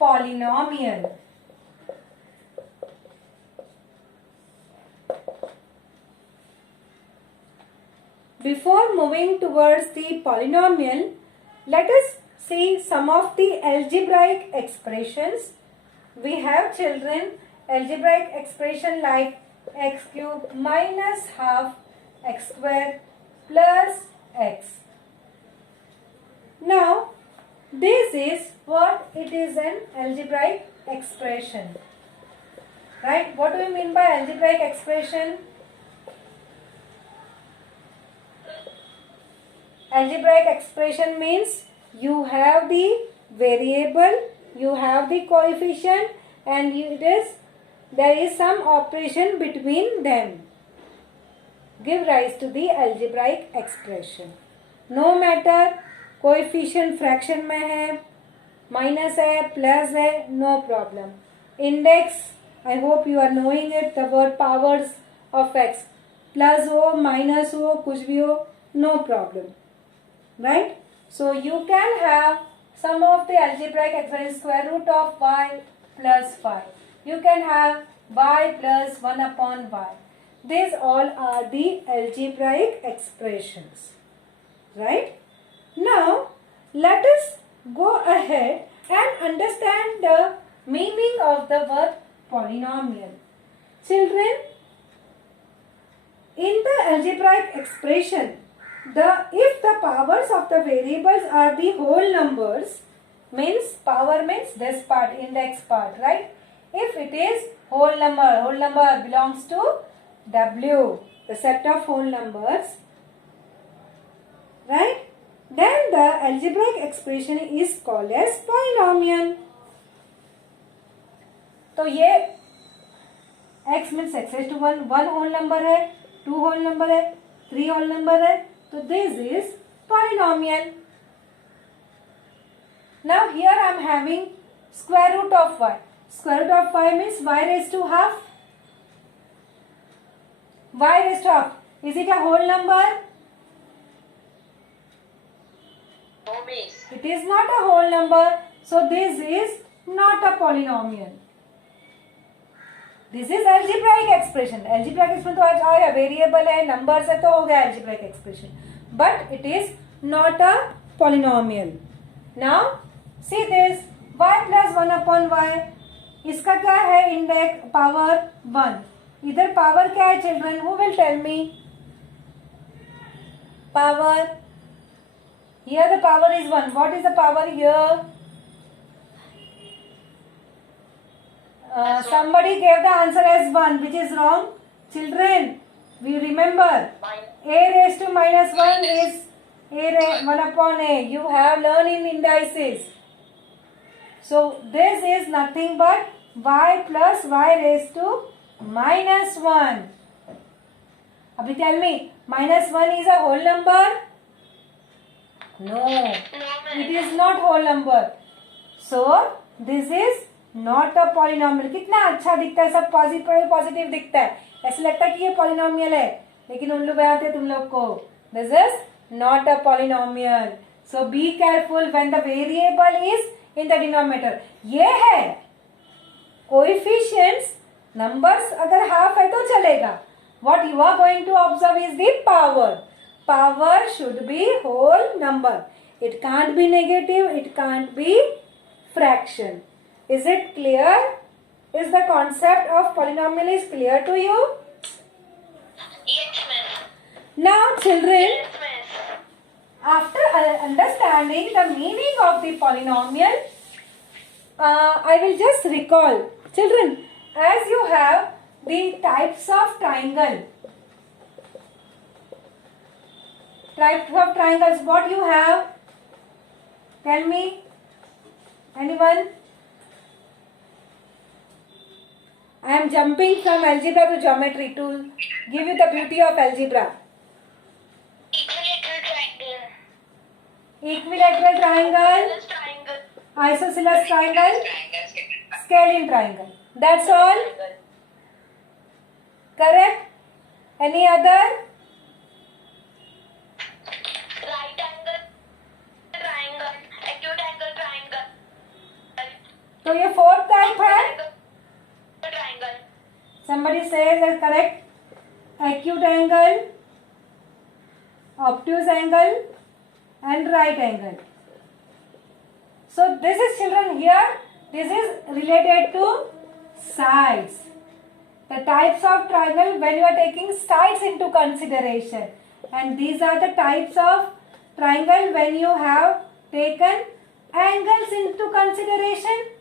polynomial. Before moving towards the polynomial, let us see some of the algebraic expressions. We have, children, algebraic expression like x cube minus half x square plus x. Now, this is what it is, an algebraic expression. Right? What do we mean by algebraic expression? Algebraic expression means you have the variable, you have the coefficient, and there is some operation between them. Give rise to the algebraic expression. No matter coefficient fraction में है, minus है, plus है, no problem. Index, I hope you are knowing it, the word powers of x. Plus हो, minus हो, कुछ भी हो, no problem. Right? So you can have some of the algebraic expression, square root of y plus 5. You can have y plus 1 upon y. These all are the algebraic expressions. Right? Now, let us go ahead and understand the meaning of the word polynomial. Children, in the algebraic expression, if the powers of the variables are the whole numbers, means power means this part, index part, right? If it is whole number belongs to W, the set of whole numbers, right? Then the algebraic expression is called as polynomial. तो ये x means x raised to 1 whole number है, 2 whole number है, 3 whole number है, तो this is polynomial. Now here I am having square root of y. Square root of y means y raised to half. Y raised to half. Is it a whole number? No, miss. It is not a whole number. So this is not a polynomial. This is algebraic expression. Algebraic expression तो आज आया, variable है, numbers है तो हो गया algebraic expression. But it is not a polynomial. Now see this, y plus 1 upon y. इसका क्या है index power 1. इधर power क्या है children? Who will tell me? Power. Here the power is 1. What is the power here? Somebody gave the answer as 1, which is wrong. Children, we remember a raised to minus 1 is 1 upon a. You have learned in indices. So this is nothing but y plus y raised to minus 1. Abhi tell me, minus 1 is a whole number? No, it is not whole number. So this is not a polynomial. कितना अच्छा दिखता है, सब positive दिखता है, ऐसा लगता है कि ये पॉलिनोमियल है, लेकिन उल्लू बनाते तुम लोग को. This is not a polynomial. So be careful when the variable is in the denominator. ये है कोएफिशिएंट्स, नंबर्स अगर हाफ है तो चलेगा. What you are going to observe is the power. Power should be whole number. It can't be negative, it can't be fraction. Is it clear? Is the concept of polynomial is clear to you? Yes, miss. Now, children, Yes, miss. after understanding the meaning of the polynomial, I will just recall. Children, as you have the types of triangle, types of triangles, what you have? Tell me. Anyone? I am jumping from algebra to geometry to give you the beauty of algebra. Equilateral triangle. Equilateral triangle, Triangle. isosceles triangle, scalene triangle. That's all. Correct? Any other? Right angle triangle. Acute angle triangle. तो ये fourth type है. Triangle. Somebody says the correct acute angle, obtuse angle and right angle. So this is, children, here this is related to sides. The types of triangle when you are taking sides into consideration, and these are the types of triangle when you have taken angles into consideration.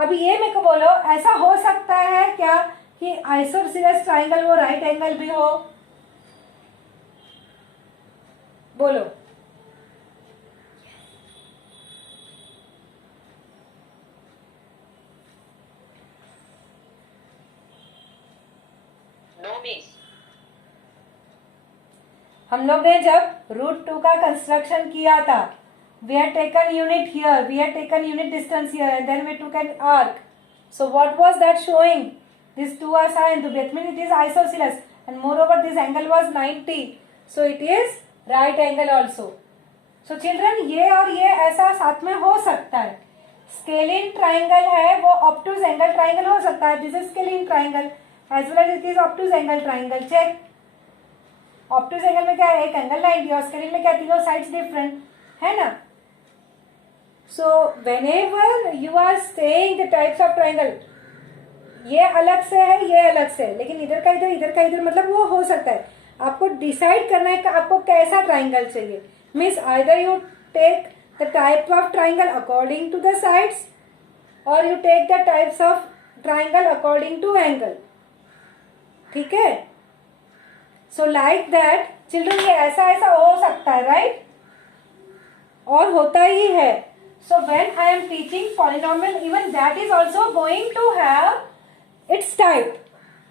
अभी ये मेरे को बोलो, ऐसा हो सकता है क्या कि आइसोसेलेस ट्राइंगल वो राइट एंगल भी हो? बोलो. No, miss. हम लोग ने जब रूट 2 का कंस्ट्रक्शन किया था, we had taken unit here, we had taken unit distance here, and then we took an arc. So what was that showing? These two are signed, that means it is isosceles, and moreover this angle was 90, so it is right angle also. So children, ये और ये ऐसा साथ में हो सकता है. Scalene triangle है वो ऑब्टूज एंगल ट्राइंगल हो सकता है. This is scalene triangle as well as it is obtuse angle triangle. Check. Obtuse angle में क्या है, एक एंगल 90 और स्केलिन में क्या, तीनों साइड्स डिफरेंट है ना. So whenever you are saying the types of triangle, ये अलग से है, ये अलग से है, लेकिन इधर का इधर मतलब वो हो सकता है. आपको डिसाइड करना है कि आपको कैसा ट्राइंगल चाहिए. Means either you take the type of triangle according to the sides और you take the types of triangle according to angle. ठीक है. सो लाइक दैट चिल्ड्रन, ये ऐसा ऐसा हो सकता है, राइट? और होता ही है. So when I am teaching polynomial, even that is also going to have its type.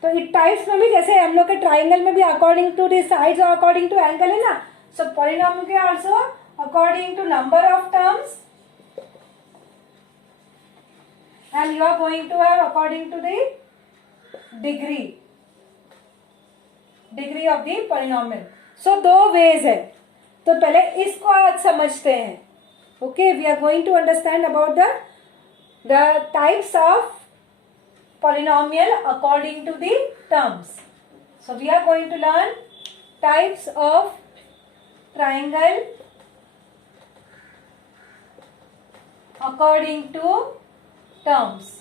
तो it types में भी जैसे हम लोग के ट्राइंगल में भी according to the sides और according to angle है ना. So polynomial के also according to number of terms, and you are going to have according to the degree of the polynomial. So दो ways है. तो पहले इसको आज समझते हैं. Okay, we are going to understand about the types of polynomial according to the terms. So we are going to learn types of triangle according to terms.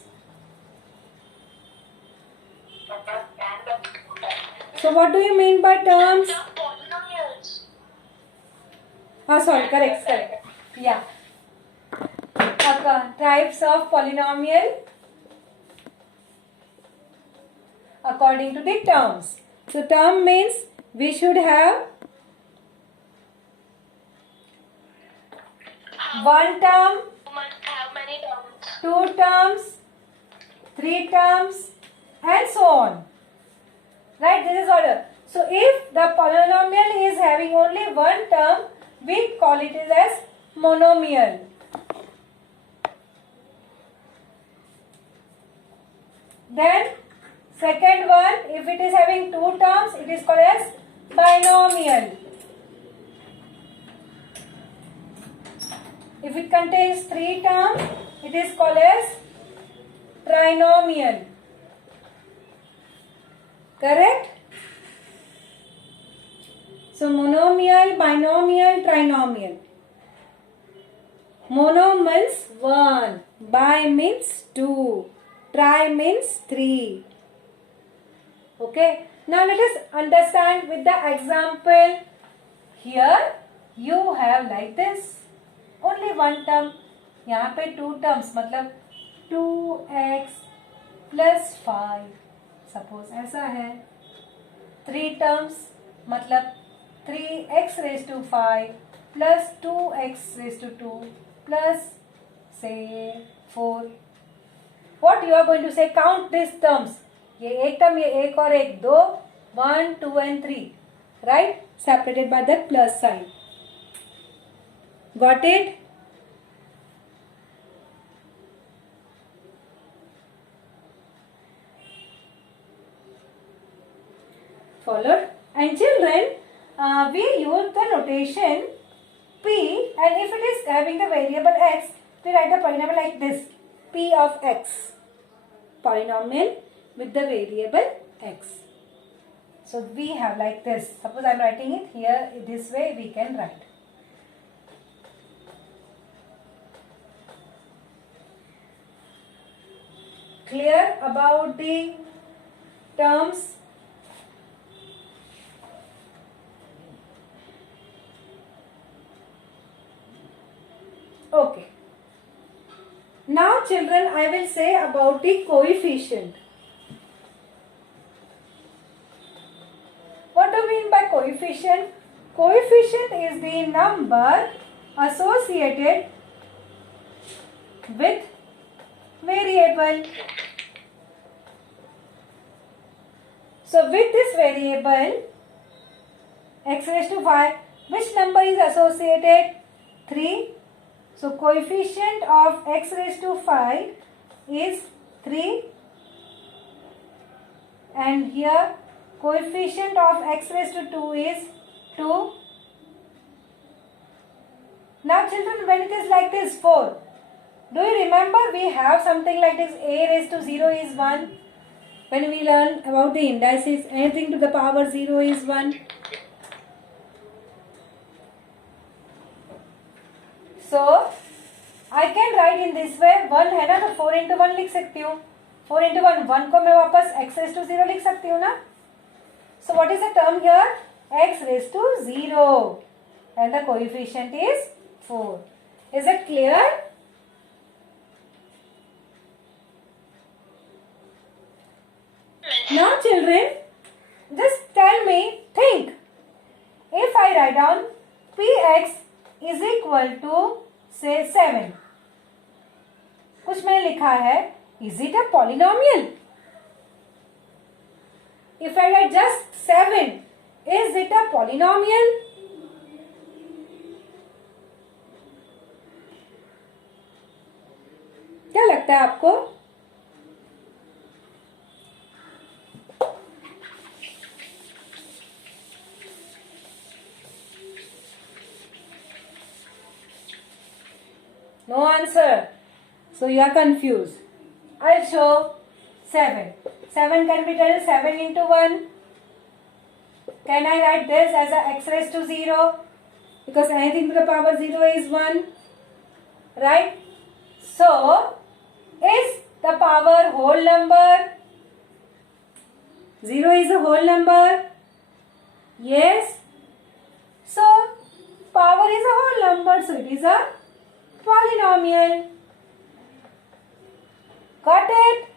So what do you mean by terms? Polynomials. Sorry, correct. Yeah. Types of polynomial according to the terms. So term means we should have one term, How many terms? two terms, three terms, and so on. Right? This is order. So if the polynomial is having only one term, we call it as monomial. Then second one, if it is having two terms, it is called as binomial. If it contains three terms, it is called as trinomial. Correct? So monomial, binomial, trinomial. Mono means one, bi means two, tri means three. Okay. Now let us understand with the example. Here you have like this, only one term. यहाँ पे two terms मतलब 2x plus 5. Suppose ऐसा है. Three terms मतलब 3x raised to 5 plus 2x raised to 2 plus say 4. What you are going to say? Count these terms. ये एक term, ये एक और एक, दो, 1, 2 and 3. Right? Separated by that plus sign. Got it? Followed? And children, we use the notation P, and if it is having the variable x, we we write the polynomial like this, p of x, polynomial with the variable x. So we have like this. Suppose I am writing it here this way, we can write. Clear about the terms? Okay. Now children, I will say about the coefficient. What do you mean by coefficient? Coefficient is the number associated with variable. So with this variable x raised to 5, which number is associated? 3. So coefficient of x raised to 5 is 3, and here coefficient of x raised to 2 is 2. Now children, when it is like this 4, do you remember we have something like this, a raised to 0 is 1. When we learn about the indices, anything to the power 0 is 1. So I can write in this way, 1 है ना, तो 4 into 1 लिख सकती हूँ. 4 into 1, 1 को मैं वापस x raised to 0 लिख सकती हूँ ना. So what is the term here? X raised to 0, and the coefficient is 4. Is it clear? Now children, just tell me, think. If I write down px is equal to say 7. कुछ मैंने लिखा है, is it a polynomial? If I write just 7, is it a polynomial? क्या लगता है आपको? No answer. So you are confused. I'll show 7. 7 can be written 7 into 1. Can I write this as a x raised to 0? Because anything to the power 0 is 1. Right? So, is the power whole number? 0 is a whole number. Yes. So, power is a whole number. So, it is a polynomial. Got it?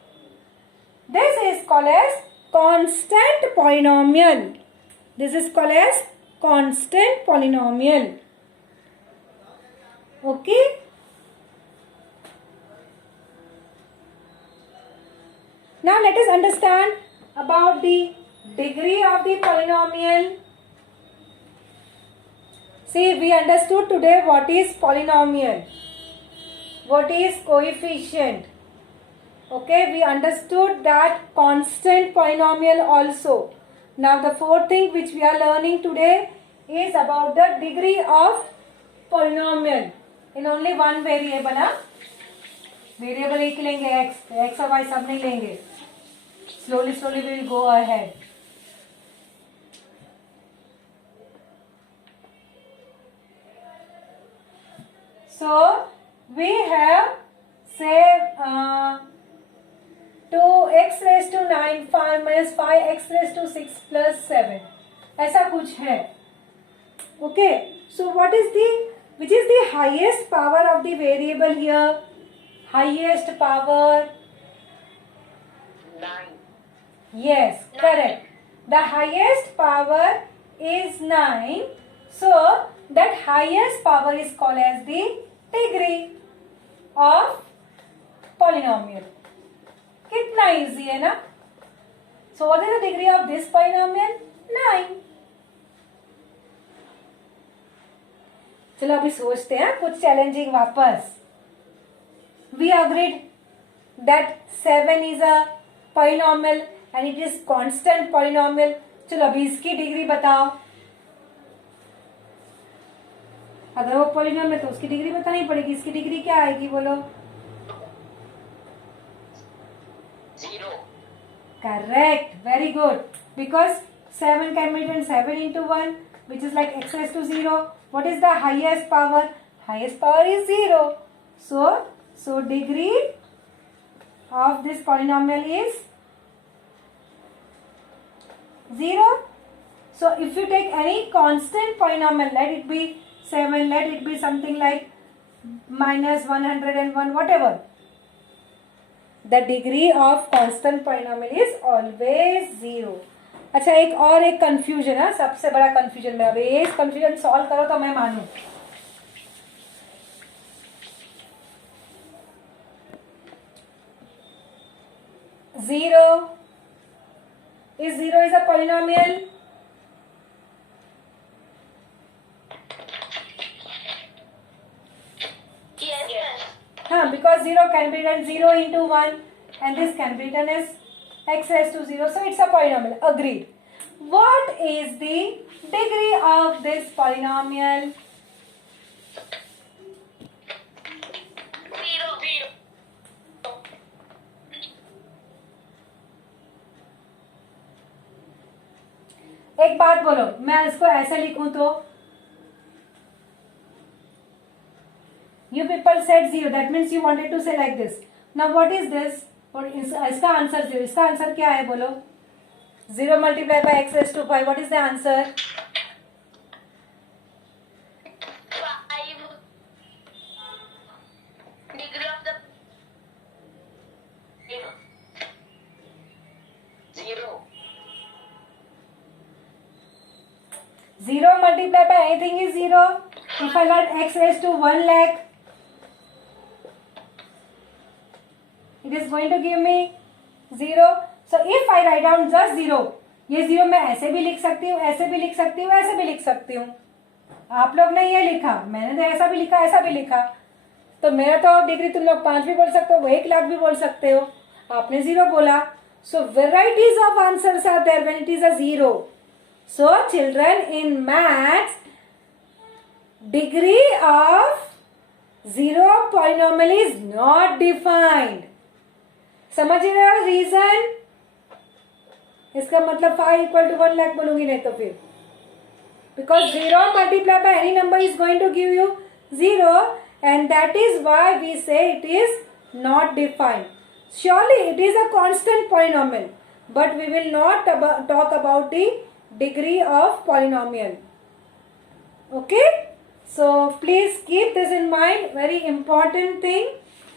This is called as constant polynomial. This is called as constant polynomial. Okay? Now let us understand about the degree of the polynomial. See, we understood today what is polynomial, what is coefficient. Okay, we understood that constant polynomial also. Now the fourth thing which we are learning today is about the degree of polynomial in only one variable. Variable एक लेंगे x और y सब नहीं लेंगे. Slowly we will go ahead. So we have say 2x raised to 9, 5 minus 5x raised to 6 plus 7. ऐसा कुछ है. Okay. So which is the highest power of the variable here? Highest power? 9. Yes, correct. The highest power is 9. So that highest power is called as the degree of polynomial. कितना easy है ना? So what is the degree of this polynomial? 9. चलो अभी सोचते हैं कुछ challenging वापस. We agreed that 7 is a polynomial and it is constant polynomial. चलो अभी इसकी डिग्री बताओ. अगर वो पॉलिनॉम है तो उसकी डिग्री बतानी पड़ेगी. इसकी डिग्री क्या आएगी बोलो? 0. Correct. Very good. Because 7 can be written 7 into 1, which is like x raised to 0. What is the highest power? Highest power is 0. So degree of this polynomial is 0. So if you take any constant polynomial, let it be 7, let it be something like minus 101, whatever. The degree of constant polynomial is always 0. अच्छा, एक confusion है, सबसे बड़ा confusion में. अभी इस confusion solve करो तो मैं मानू. Zero is a polynomial. Yes. Because 0 can be written 0 into 1 and this can be written as x raised to 0. So it's a polynomial. Agreed. What is the degree of this polynomial? 0. एक बात बोलो, मैं इसको ऐसे लिखूं तो you people said 0, that means you wanted to say like this. Now what is this? इसका answer 0. इसका आंसर क्या है बोलो? 0 multiplied by x raised to 5. What is the answer? 5. Degree of the 0. 0 multiplied by anything is 0. If I got x raised to 1 lakh, it is going to give me 0. So if I write down just 0, ये 0 मैं ऐसे भी लिख सकती हूँ, ऐसे भी लिख सकती हूँ, ऐसे भी लिख सकती हूँ. आप लोग ने ये लिखा, मैंने तो ऐसा भी लिखा, ऐसा भी लिखा. तो मेरा तो डिग्री तुम लोग 5 भी बोल सकते हो, 1 लाख भी बोल सकते हो. आपने 0 बोला. So varieties of answers are there when it is a 0. So children, in maths, degree of 0 polynomial is not defined. समझ रहे हो रीजन? इसका मतलब 5 equal to 1 lakh बोलूंगी नहीं तो फिर. Because 0 multiplied by any number is going to give you 0, and that is why we say it is not defined. Surely it is a constant polynomial, but we will not talk about the degree of polynomial. Okay? So please keep this in mind, very important thing.